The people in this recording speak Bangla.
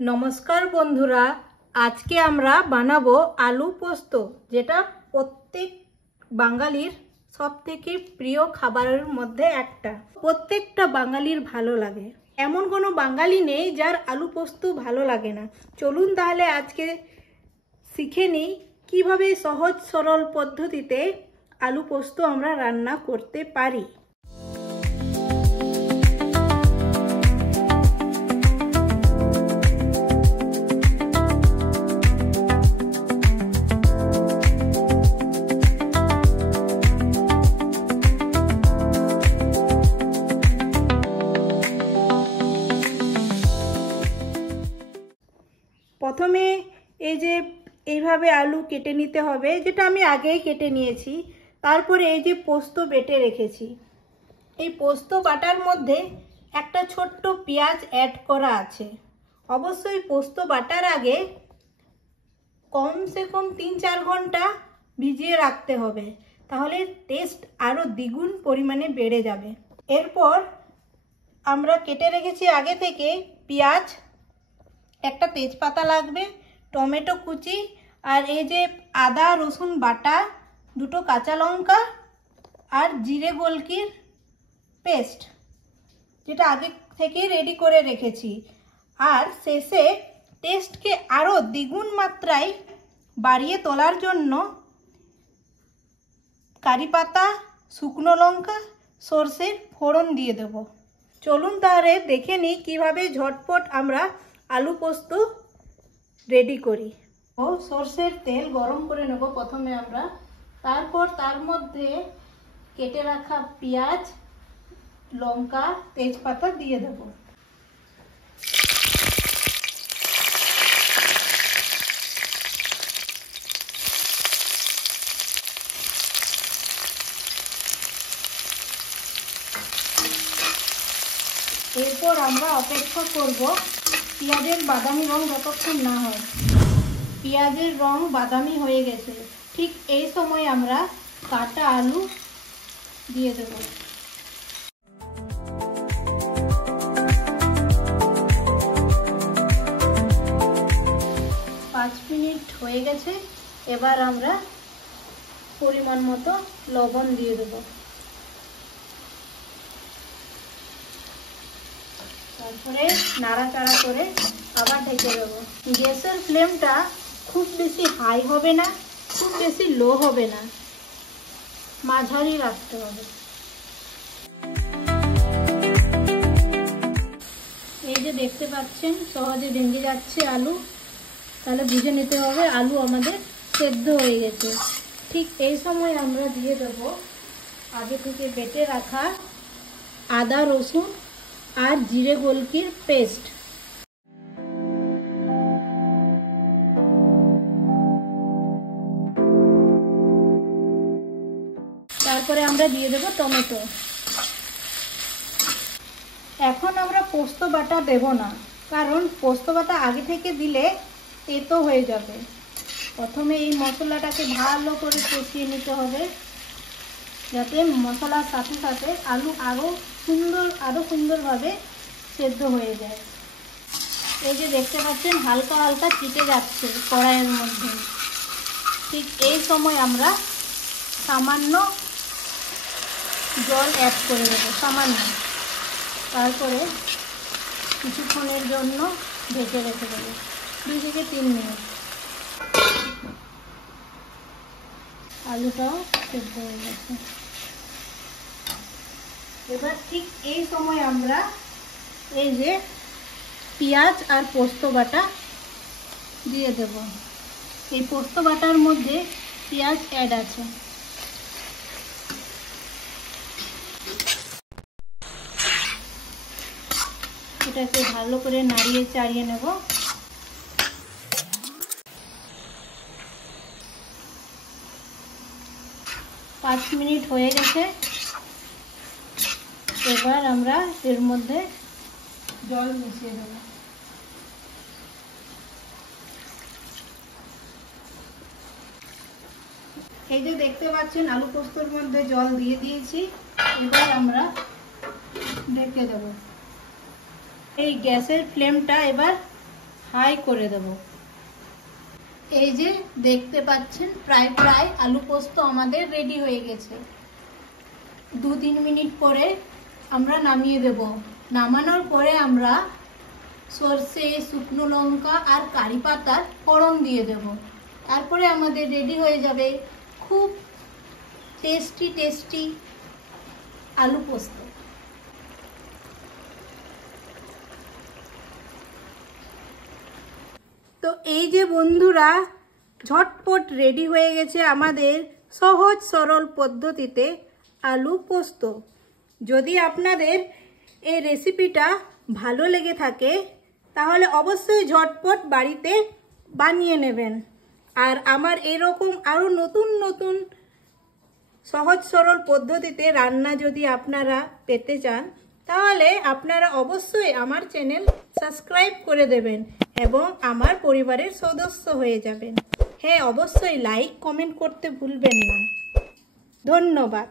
नमस्कार बंधुरा आज के आमरा बानाबो आलू पोस्त जेटा प्रत्येक बांगालिर सबथेके प्रिय खाबारेर मध्य एकटा प्रत्येकटा बांगालिर भालो लागे एमन कोनो बांगाली नेই जार आलू पोस्त भालो लागे ना। चलुन ताहले आज के शिखे निই किभाबे सहज सरल पद्धतिते आलू पोस्त आमरा रान्ना करते पारी। प्रथमे এই যে এইভাবে আলু কেটে নিতে হবে, যেটা আমি আগেই কেটে নিয়েছি। তারপরে এই যে পোস্ত বেটে রেখেছি, এই পোস্ত বাটার মধ্যে একটা ছোট্ট পেঁয়াজ অ্যাড করা আছে। অবশ্যই পোস্ত বাটার আগে কমসে কম 3-4 ঘন্টা ভিজিয়ে রাখতে হবে, তাহলে টেস্ট আরো দ্বিগুণ পরিমাণে বেড়ে যাবে। এরপর আমরা কেটে রেখেছি আগে থেকে পেঁয়াজ, একটা তেজপাতা লাগবে, টমেটো কুচি আর এই যে আদা রসুন বাটা, দুটো কাঁচা লঙ্কা আর জিরে গোলকির পেস্ট যেটা আগে থেকে রেডি করে রেখেছি। আর শেষে টেস্টকে আরো দ্বিগুণ মাত্রায় বাড়িয়ে তোলার জন্য কারি পাতা, শুকনো লঙ্কা, সরষের ফোড়ন দিয়ে দেব। চলুন তাহলে দেখে নিই কিভাবে ঝটপট আমরা आलू पोस्त रेडी करी। ओ सरषेर तेल गरम करे नेब प्रथमे आमरा, तारपर तार मध्य केटे रखा पेंयाज लंका तेजपाता दिए देब। एरपर आमरा अपेक्षा करब পেঁয়াজের বাদামি রং যতক্ষণ না হয়। পেঁয়াজের রং বাদামি হয়ে গেছে, ঠিক এই সময় আমরা কাটা আলু দিয়ে দেব। 5 মিনিট হয়ে গেছে, এবার আমরা পরিমাণ মতো লবণ দিয়ে দেব। তারপরে নাড়াচাড়া করে আবার ঢেকে দেব। গ্যাসের ফ্লেমটা খুব বেশি হাই হবে না, খুব বেশি লো হবে না, মাঝারি রাখতে হবে। এই যে দেখতে পাচ্ছেন সহজে ভেঙে যাচ্ছে আলু, তাহলে বুঝে নিতে হবে আলু আমাদের সেদ্ধ হয়ে গেছে। ঠিক এই সময় আমরা দিয়ে দেব আগে থেকে বেটে রাখা আদা রসুন আর জিরে গোলকির পেস্ট। তারপরে আমরা দিয়ে দেব টমেটো। এখন আমরা পোস্ত বাটা দেব না, কারণ পোস্ত বাটা আগে থেকে দিলে তেতো হয়ে যাবে। প্রথমে এই মশলাটাকে ভালো করে কষিয়ে নিতে হবে, যাতে মশলার সাথে সাথে আলু আরো সুন্দরভাবে সেদ্ধ হয়ে যায়। এই যে দেখতে পাচ্ছেন হালকা হালকা চিটে যাচ্ছে কড়াইয়ের মধ্যে, ঠিক এই সময় আমরা সামান্য জল অ্যাড করে দেবো, সামান্য। তারপরে কিছুক্ষণের জন্য ঢেকে রেখে দেবো, 2 থেকে 3 মিনিট। আলুটাও সেদ্ধ হয়ে গেছে। এবার ঠিক এই সময় আমরা এই যে পেঁয়াজ আর পোস্ত বাটা দিয়ে দেব। এই পোস্ত বাটার মধ্যে পেঁয়াজ অ্যাড আছে। এটাকে ভালো করে নাড়িয়ে চাড়িয়ে নেব। পাঁচ মিনিট হয়ে গেছে, এবার আমরা এর মধ্যে জল মিশিয়ে দেব। এই যে দেখতে পাচ্ছেন আলু পোস্তর মধ্যে জল দিয়ে দিয়েছি, এবার আমরা ঢেকে দেব। এই গ্যাসের ফ্লেমটা এবার হাই করে দেব। এই যে দেখতে পাচ্ছেন প্রায় প্রায় আলু পোস্ত আমাদের রেডি হয়ে গেছে। 2-3 মিনিট পরে আমরা নামিয়ে দেব। নামানোর পরে আমরা সরষে, শুকনো লঙ্কা আর কারি পাতার ফোড়ন দিয়ে দেব। তারপরে আমাদের রেডি হয়ে যাবে খুব টেস্টি টেস্টি আলু পোস্ত। তো এই যে বন্ধুরা, ঝটপট রেডি হয়ে গেছে আমাদের সহজ সরল পদ্ধতিতে আলু পোস্ত। যদি আপনাদের এই রেসিপিটা ভালো লেগে থাকে তাহলে অবশ্যই ঝটপট বাড়িতে বানিয়ে নেবেন। আর আমার এরকম আরও নতুন নতুন সহজ সরল পদ্ধতিতে রান্না যদি আপনারা পেতে চান তাহলে আপনারা অবশ্যই আমার চ্যানেল সাবস্ক্রাইব করে দেবেন এবং আমার পরিবারের সদস্য হয়ে যাবেন। হ্যাঁ, অবশ্যই লাইক কমেন্ট করতে ভুলবেন না। ধন্যবাদ।